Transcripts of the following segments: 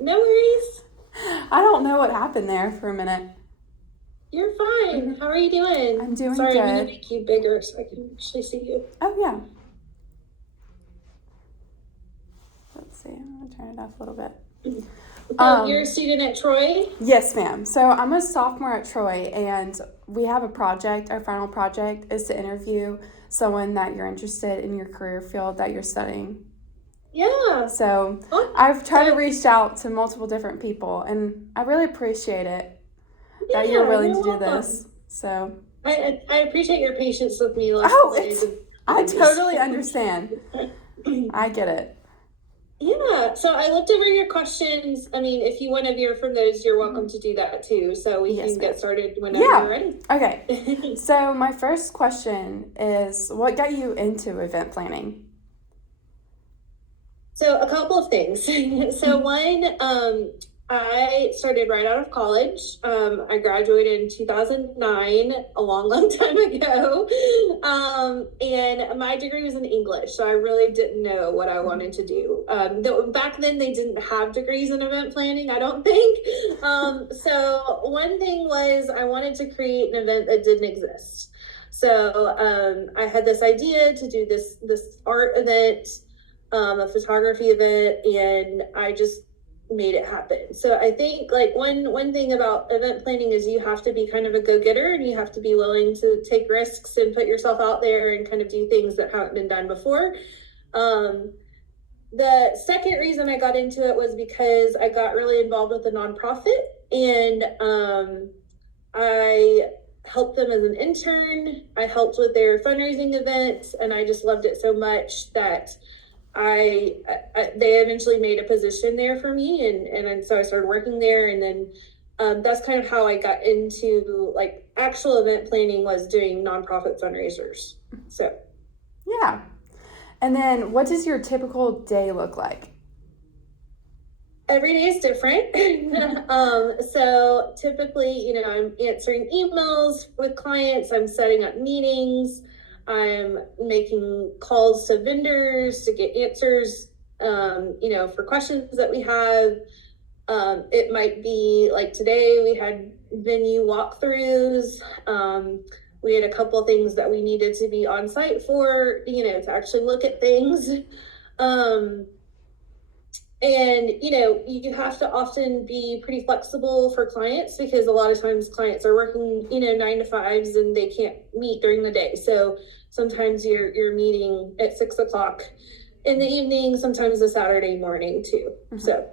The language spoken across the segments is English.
No worries. I don't know what happened there for a minute. You're fine. Mhm. How are you doing? I'm doing Sorry, I'm gonna good. make you bigger so I can actually see you. Oh, yeah. Let's see. I'm going to turn it off a little bit. So you're a Um, student at Troy? yes, ma'am. So I'm a sophomore at Troy, and we have a project. Our final project is to interview someone that you're interested in your career field that you're studying. Yeah. So I've tried to Awesome. reach out to multiple different people, and I really appreciate it that you're Yeah, willing to you're do welcome. this. So, I appreciate your patience with me the last oh, couple days of I doing this. totally understand. I get it. Yeah, so I looked over your questions. I mean, if you want to veer from those, you're welcome Mhm. to do that too. So we Yes, can ma'am. get started whenever you're Yeah. ready. Okay. So my first question is, what got you into event planning? So a couple of things. So one, I started right out of college. I graduated in 2009, a long, long time ago. And my degree was in English, so I really didn't know what I wanted to do. Back then, they didn't have degrees in event planning, I don't think. So one thing was I wanted to create an event that didn't exist. So I had this idea to do this art event, a photography event, and I just made it happen. So I think like one thing about event planning is you have to be kind of a go-getter, and you have to be willing to take risks and put yourself out there and kind of do things that haven't been done before. Um, the second reason I got into it was because I got really involved with a nonprofit, and I helped them as an intern. I helped with their fundraising events, and I just loved it so much that they eventually made a position there for me, and so I started working there, and then that's kind of how I got into like actual event planning, was doing nonprofit fundraisers. So Yeah. And then what does your typical day look like? every day is different. So typically, I'm answering emails with clients, I'm setting up meetings, I'm making calls to vendors to get answers, for questions that we have. It might be like today we had venue walkthroughs. We had a couple things that we needed to be on site for, to actually look at things. Um, and you have to often be pretty flexible for clients, because a lot of times clients are working 9 to 5s, and they can't meet during the day. So sometimes you're meeting at 6 o'clock in the evening, sometimes a Saturday morning too. Mm-hmm. So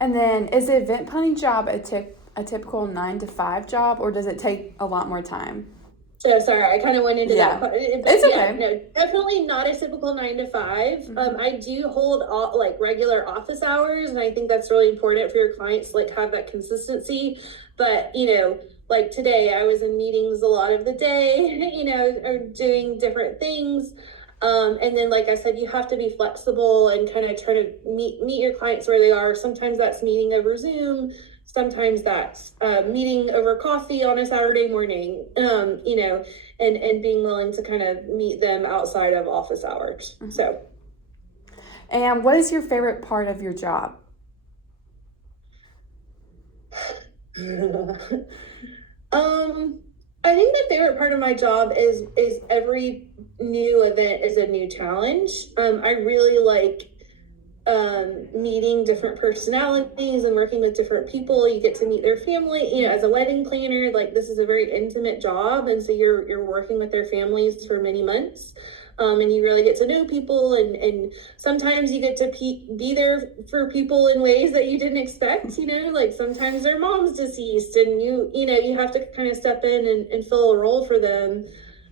And then is the event planning job a typical 9 to 5 job, or does it take a lot more time? sorry, I kind of went into that, Yeah. but It's yeah, okay. no, definitely not a typical 9 to 5. Mm-hmm. I do hold all, like regular office hours, and I think that's really important for your clients to like have that consistency. But like today, I was in meetings a lot of the day, or doing different things. And then, like I said, you have to be flexible and kind of try to meet your clients where they are. Sometimes that's meeting over Zoom. Sometimes that's meeting over coffee on a Saturday morning. And being willing to kind of meet them outside of office hours. Mm-hmm. So, And what is your favorite part of your job? um, I think the favorite part of my job is every new event is a new challenge. I really like meeting different personalities and working with different people. You get to meet their family. As a wedding planner, like this is a very intimate job, and so you're working with their families for many months. And you really get to know people, and sometimes you get to be there for people in ways that you didn't expect. Like sometimes their mom's deceased, and you have to kind of step in and fill a role for them.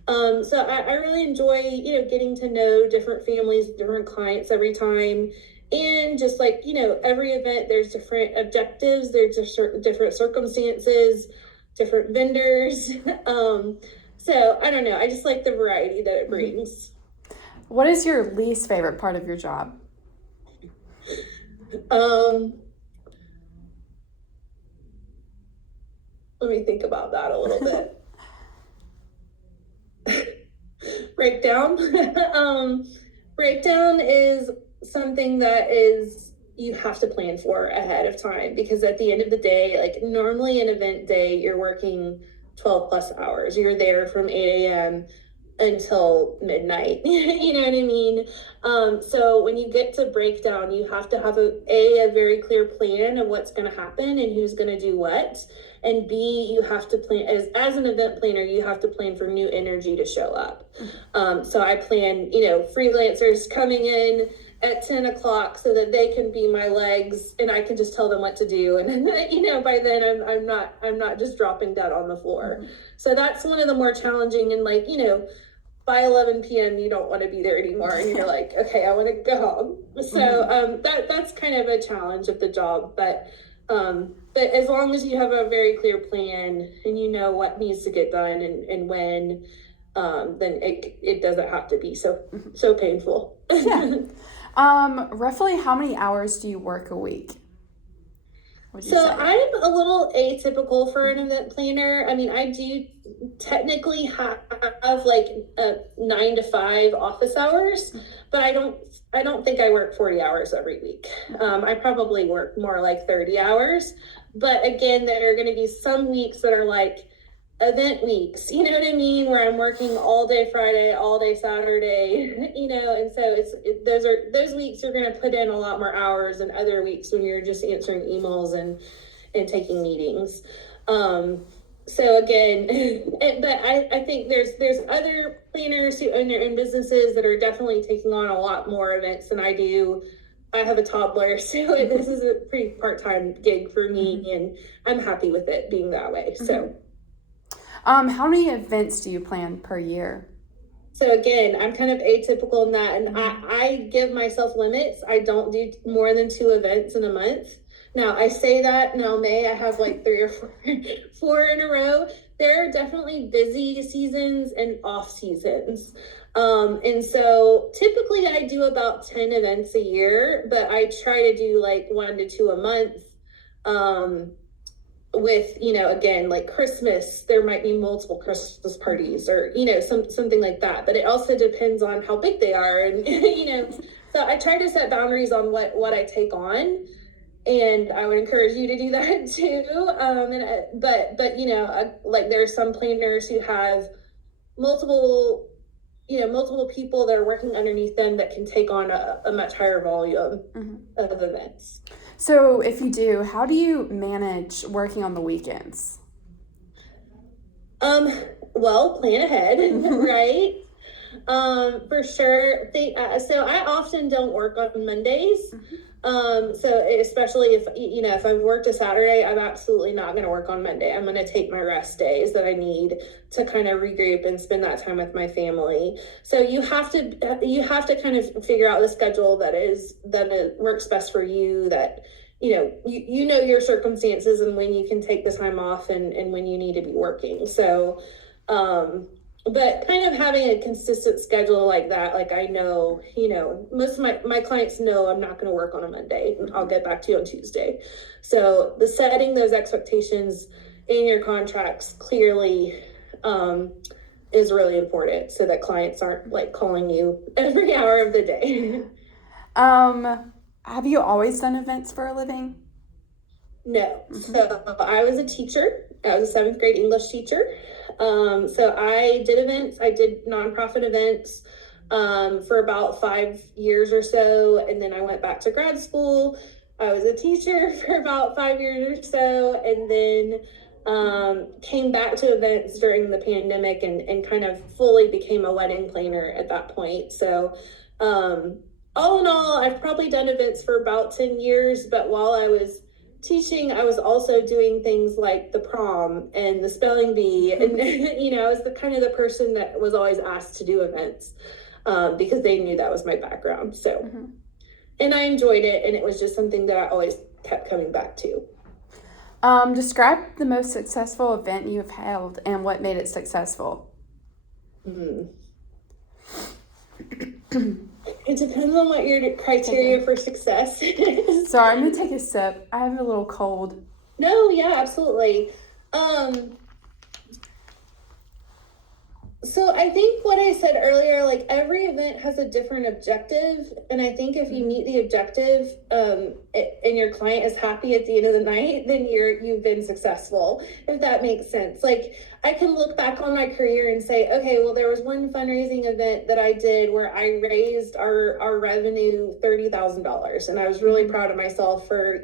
So I really enjoy, getting to know different families, different clients every time. And just like, every event, there's different objectives, there's just different circumstances, different vendors. So I don't know. I just like the variety that it Mm-hmm. brings. What is your least favorite part of your job? Um, Let me think about that a little bit. Breakdown. um, Breakdown is something that is you have to plan for ahead of time, because at the end of the day, like normally an event day, you're working 12 plus hours. You're there from 8 a.m. until midnight. You know what I mean? So when you get to breakdown, you have to have a very clear plan of what's going to happen and who's going to do what. And B, you have to plan as an event planner, you have to plan for new energy to show up. So I plan, freelancers coming in at 10 o'clock so that they can be my legs and I can just tell them what to do. And by then I'm not just dropping dead on the floor. Mm-hmm. So that's one of the more challenging, and by 11 p.m. you don't want to be there anymore, and you're like, okay, I want to go home. So that's kind of a challenge of the job, but as long as you have a very clear plan and you know what needs to get done and when, then it doesn't have to be so painful. Yeah. Roughly how many hours do you work a week? So I'm a little atypical for an event planner. I mean, I do technically have like 9 to 5 office hours, but I don't think I work 40 hours every week. I probably work more like 30 hours. But again, there are going to be some weeks that are like event weeks, you know what I mean, where I'm working all day Friday, all day Saturday, and so those weeks you're going to put in a lot more hours than other weeks when you're just answering emails and taking meetings. So again, but I think there's other planners who own their own businesses that are definitely taking on a lot more events than I do. I have a toddler, so this is a pretty part-time gig for me, and I'm happy with it being that way. So. How many events do you plan per year? So again, I'm kind of atypical in that, and I give myself limits. I don't do more than 2 events in a month. Now I say that now May I have like 3 or 4 in a row. There are definitely busy seasons and off seasons. And so typically I do about 10 events a year, but I try to do like 1 to 2 a month. With, again, like Christmas, there might be multiple Christmas parties or, something like that. But it also depends on how big they are. And, so I try to set boundaries on what I take on. And I would encourage you to do that too. Like there are some planners who have multiple people that are working underneath them that can take on a much higher volume of events. So if you do, how do you manage working on the weekends? Well, plan ahead, right? For sure. So I often don't work on Mondays. So especially if I've worked a Saturday, I'm absolutely not going to work on Monday. I'm going to take my rest days that I need to kind of regroup and spend that time with my family. So you have to kind of figure out the schedule that works best for you, that you know your circumstances and when you can take the time off and when you need to be working. So but kind of having a consistent schedule like that, like I know, most of my clients know I'm not going to work on a Monday. I'll get back to you on Tuesday. So the setting those expectations in your contracts clearly is really important, so that clients aren't like calling you every hour of the day. Have you always done events for a living? No. So I was a teacher. I was a 7th grade English teacher. So I did events. I did nonprofit events for about 5 years or so. And then I went back to grad school. I was a teacher for about 5 years or so. And then came back to events during the pandemic and kind of fully became a wedding planner at that point. So all in all, I've probably done events for about 10 years, but while I was teaching, I was also doing things like the prom and the spelling bee. And, I was the kind of the person that was always asked to do events because they knew that was my background. So, and I enjoyed it. And it was just something that I always kept coming back to. Describe the most successful event you have held and what made it successful. It depends on what your criteria for success is. Sorry, I'm going to take a sip. I have a little cold. No, yeah, absolutely. So I think what I said earlier, like every event has a different objective, and I think if you meet the objective, and your client is happy at the end of the night, then you've been successful. If that makes sense. Like I can look back on my career and say, okay, well there was one fundraising event that I did where I raised our revenue $30,000, and I was really proud of myself for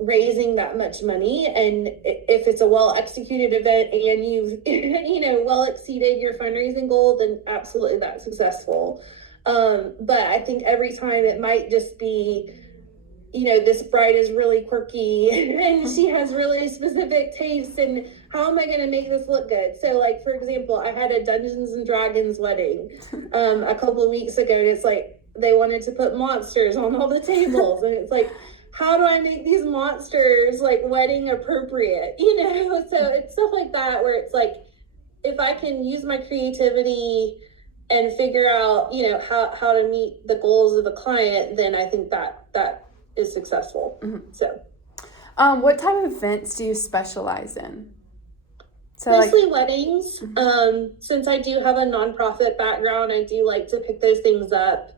raising that much money. And if it's a well executed event and you've well exceeded your fundraising goal, then absolutely that's successful. But I think every time it might just be, this bride is really quirky and she has really specific tastes, and how am I going to make this look good? So like, for example, I had a Dungeons and Dragons wedding a couple of weeks ago, and it's like they wanted to put monsters on all the tables, and it's like, how do I make these monsters like wedding appropriate? So it's stuff like that where it's like, if I can use my creativity and figure out, how to meet the goals of the client, then I think that is successful. Mm-hmm. So, what type of events do you specialize in? So mostly weddings. Since I do have a nonprofit background, I do like to pick those things up.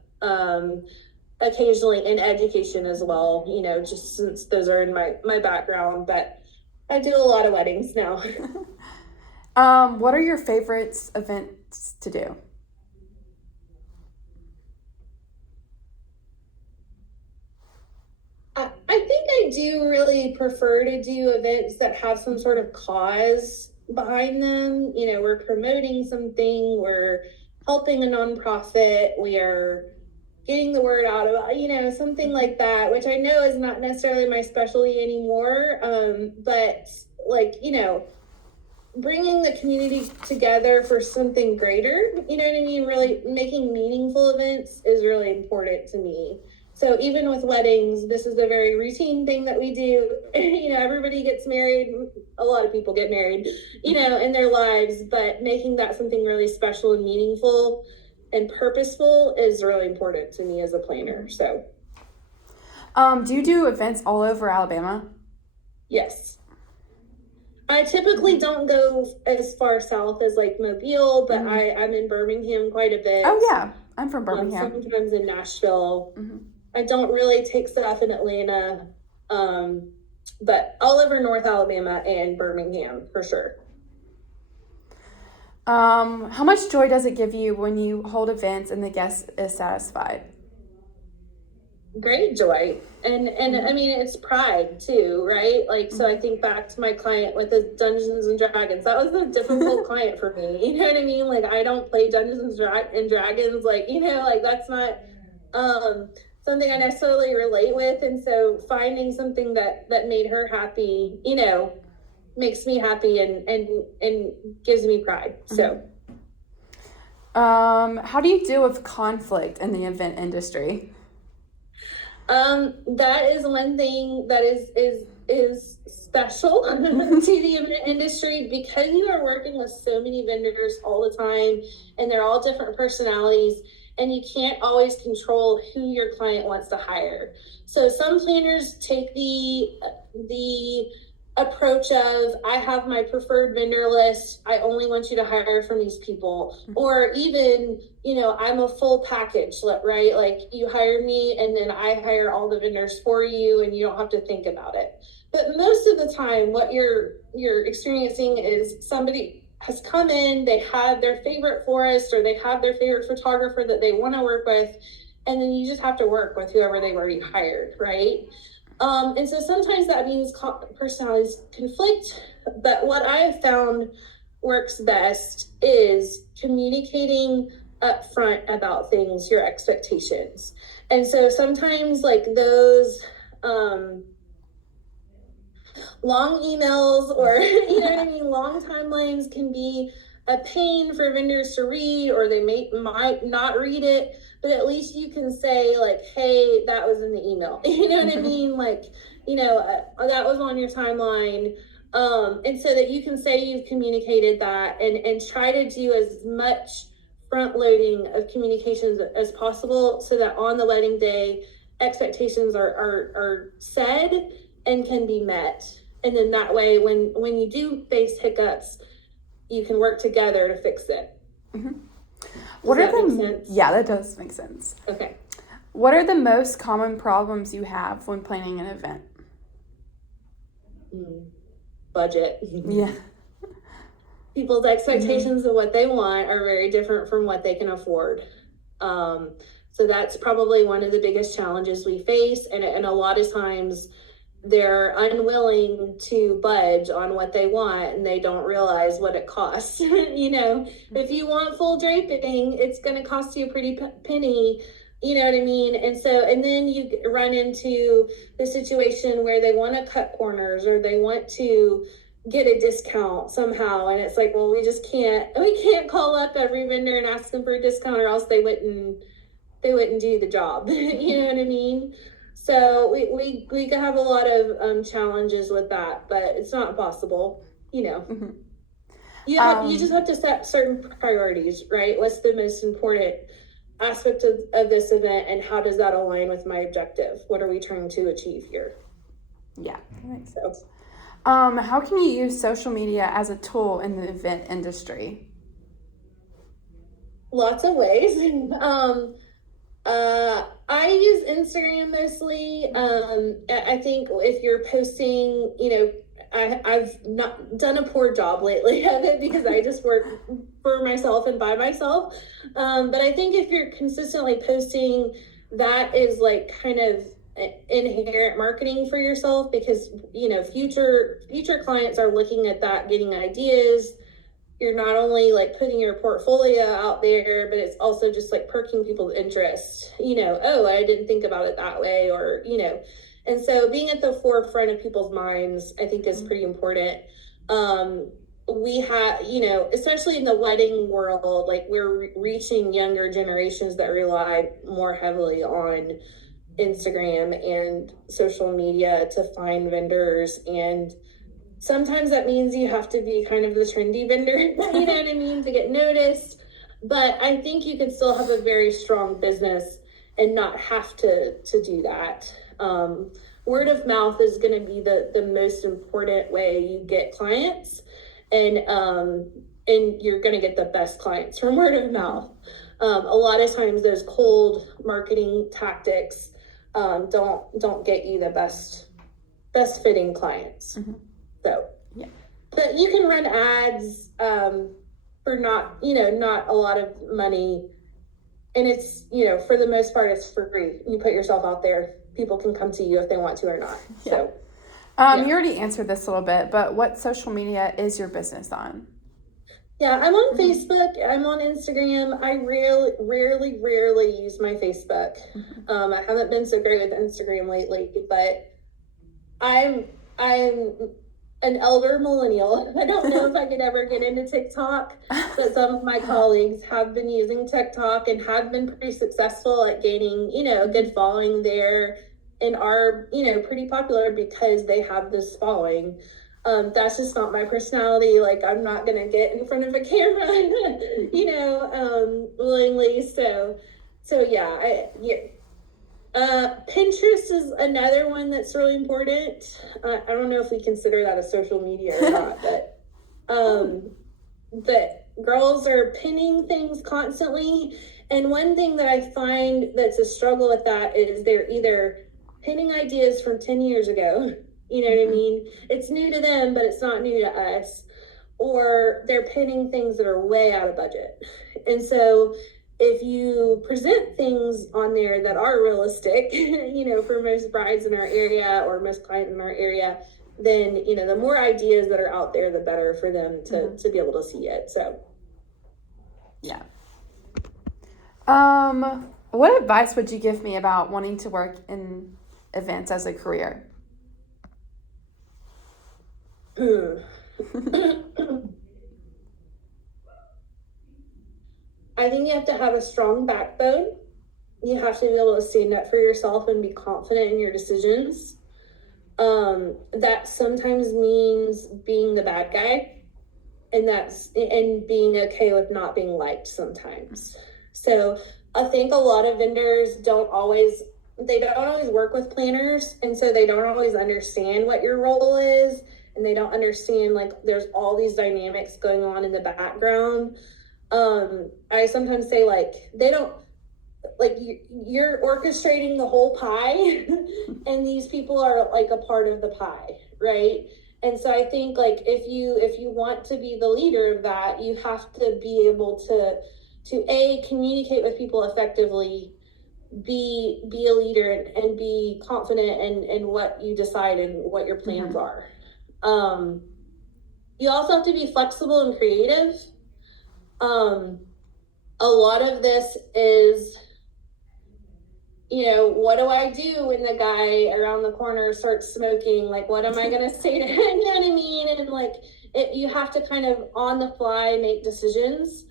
Occasionally in education as well, just since those are in my background, but I do a lot of weddings now. What are your favorite events to do? I think I do really prefer to do events that have some sort of cause behind them. We're promoting something, we're helping a nonprofit, we are getting the word out about, something like that, which I know is not necessarily my specialty anymore. But like, bringing the community together for something greater, you know what I mean? Really making meaningful events is really important to me. So even with weddings, this is a very routine thing that we do. Everybody gets married. A lot of people get married, in their lives, but making that something really special and meaningful and purposeful is really important to me as a planner. So, do you do events all over Alabama? Yes. I typically don't go as far south as like Mobile, but I'm in Birmingham quite a bit. Oh yeah, I'm from Birmingham. Sometimes in Nashville. I don't really take stuff in Atlanta, but all over North Alabama and Birmingham for sure. How much joy does it give you when you hold events and the guest is satisfied? Great joy. And I mean, it's pride too, right? Like, so I think back to my client with the Dungeons and Dragons. That was a difficult client for me. You know what I mean? Like, I don't play Dungeons and Dragons. Like, like that's not something I necessarily relate with. And so finding something that made her happy, makes me happy and gives me pride. So, how do you deal with conflict in the event industry? That is one thing that is special to the event industry, because you are working with so many vendors all the time, and they're all different personalities, and you can't always control who your client wants to hire. So some planners take the approach of, I have my preferred vendor list, I only want you to hire from these people. Or even, I'm a full package, right? Like, you hire me and then I hire all the vendors for you and you don't have to think about it. But most of the time what you're experiencing is somebody has come in, they have their favorite florist or they have their favorite photographer that they want to work with, and then you just have to work with whoever they've already hired, right? And so sometimes that means personalities conflict, but what I have found works best is communicating upfront about things, your expectations. And so sometimes like those long emails or, long timelines can be a pain for vendors to read, or they might not read it, but at least you can say like, hey, that was in the email. You know what I mean? Like, that was on your timeline. And so that you can say you've communicated that, and try to do as much front loading of communications as possible, so that on the wedding day, expectations are said and can be met. And then that way, when you do face hiccups, you can work together to fix it. Mm-hmm. Does that make sense? Yeah, that does make sense. Okay. What are the most common problems you have when planning an event? Budget. Yeah. People's expectations of what they want are very different from what they can afford. So that's probably one of the biggest challenges we face. And a lot of times they're unwilling to budge on what they want, and they don't realize what it costs. If you want full draping, it's going to cost you a pretty penny. You know what I mean? And then you run into the situation where they want to cut corners, or they want to get a discount somehow, and it's like, well, we can't call up every vendor and ask them for a discount, or else they wouldn't do the job. You know what I mean? So we could have a lot of challenges with that, but it's not possible. Mm-hmm. You just have to set certain priorities, right? What's the most important aspect of this event, and how does that align with my objective? What are we trying to achieve here? Yeah, that makes sense. How can you use social media as a tool in the event industry? Lots of ways. I use Instagram mostly. I think if you're posting, I've not done a poor job lately of it, because I just work for myself and by myself. But I think if you're consistently posting, that is like kind of inherent marketing for yourself, because future clients are looking at that, getting ideas. You're not only like putting your portfolio out there, but it's also just like perking people's interest. Oh, I didn't think about it that way, or and so being at the forefront of people's minds, I think, is pretty important. We have, especially in the wedding world, like we're reaching younger generations that rely more heavily on Instagram and social media to find vendors. And sometimes that means you have to be kind of the trendy vendor, you know what I mean, to get noticed. But I think you can still have a very strong business and not have to do that. Word of mouth is going to be the most important way you get clients, and you're going to get the best clients from word of mouth. A lot of times those cold marketing tactics don't get you the best fitting clients. Mm-hmm. So, yeah. But you can run ads for not a lot of money, and it's for the most part it's for free. You put yourself out there, people can come to you if they want to or not. Yeah. So you already answered this a little bit, but what social media is your business on? Yeah, I'm on Facebook, I'm on Instagram. I rarely use my Facebook. I haven't been so great with Instagram lately, but I'm an elder millennial. I don't know if I could ever get into TikTok, but some of my colleagues have been using TikTok and have been pretty successful at gaining, a good following there, and are, pretty popular because they have this following. That's just not my personality. Like, I'm not going to get in front of a camera, willingly. So yeah, Pinterest is another one that's really important. I don't know if we consider that a social media or not, but girls are pinning things constantly. And one thing that I find that's a struggle with that is they're either pinning ideas from 10 years ago, you know what I mean? It's new to them, but it's not new to us. Or they're pinning things that are way out of budget. And so if you present things on there that are realistic, for most brides in our area or most clients in our area, then, the more ideas that are out there, the better for them to be able to see it. So, yeah. What advice would you give me about wanting to work in events as a career? I think you have to have a strong backbone. You have to be able to stand up for yourself and be confident in your decisions. That sometimes means being the bad guy, and being okay with not being liked sometimes. So I think a lot of vendors don't always work with planners, and so they don't always understand what your role is. and they don't understand like there's all these dynamics going on in the background. I sometimes say like they don't like you're orchestrating the whole pie and these people are like a part of the pie, right? And so I think like if you want to be the leader of that, you have to be able to a communicate with people effectively, be a leader, and be confident in what you decide and what your plans are. You also have to be flexible and creative. A lot of this is, what do I do when the guy around the corner starts smoking? Like, what am I going to say to him? You know what I mean? And like, you have to kind of on the fly make decisions.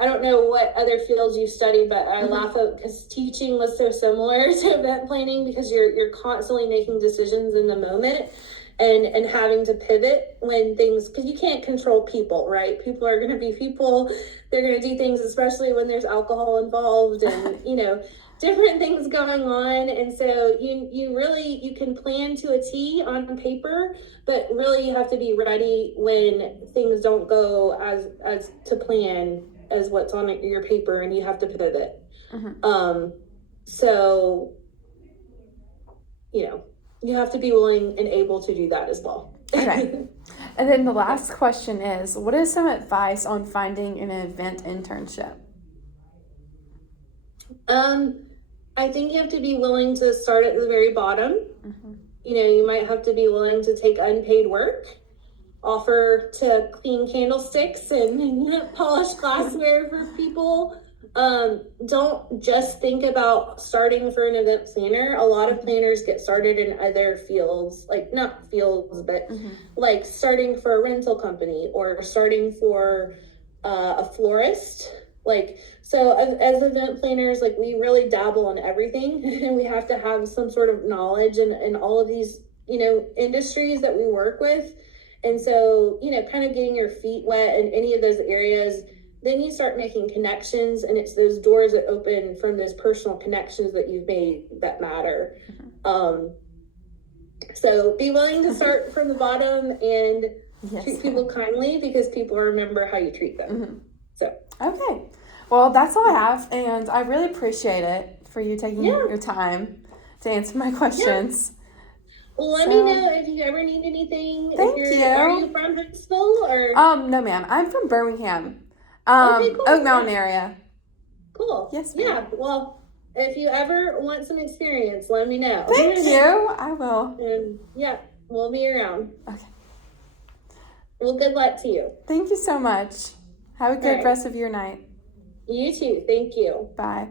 I don't know what other fields you've studied, but I laugh at because teaching was so similar to event planning because you're constantly making decisions in the moment and having to pivot when things, because you can't control people, right? People are going to be people. They're going to do things, especially when there's alcohol involved and, different things going on. And so you can plan to a T on paper, but really you have to be ready when things don't go as to plan as what's on your paper, and you have to pivot. So you have to be willing and able to do that as well. Okay. And then the last question is, what is some advice on finding an event internship? I think you have to be willing to start at the very bottom. You might have to be willing to take unpaid work, offer to clean candlesticks and polish glassware for people. Don't just think about starting for an event planner. A lot of planners get started in other fields, like not fields, but like starting for a rental company or starting for a florist. Like, so as event planners, like we really dabble in everything and we have to have some sort of knowledge in all of these, industries that we work with. And so, kind of getting your feet wet in any of those areas, then you start making connections, and it's those doors that open from those personal connections that you've made that matter. So be willing to start from the bottom and treat people kindly, because people remember how you treat them. So okay, well, that's all I have, and I really appreciate it for you taking your time to answer my questions. Well, let me know if you ever need anything. Thank you. Are you from Huntsville or? No, ma'am. I'm from Birmingham. Okay, cool. Oak Mountain area. Cool. Yes, ma'am. Yeah. Well, if you ever want some experience, let me know. Thank you. I will. And we'll be around. Okay. Well, good luck to you. Thank you so much. Have a good rest of your night. You too. Thank you. Bye.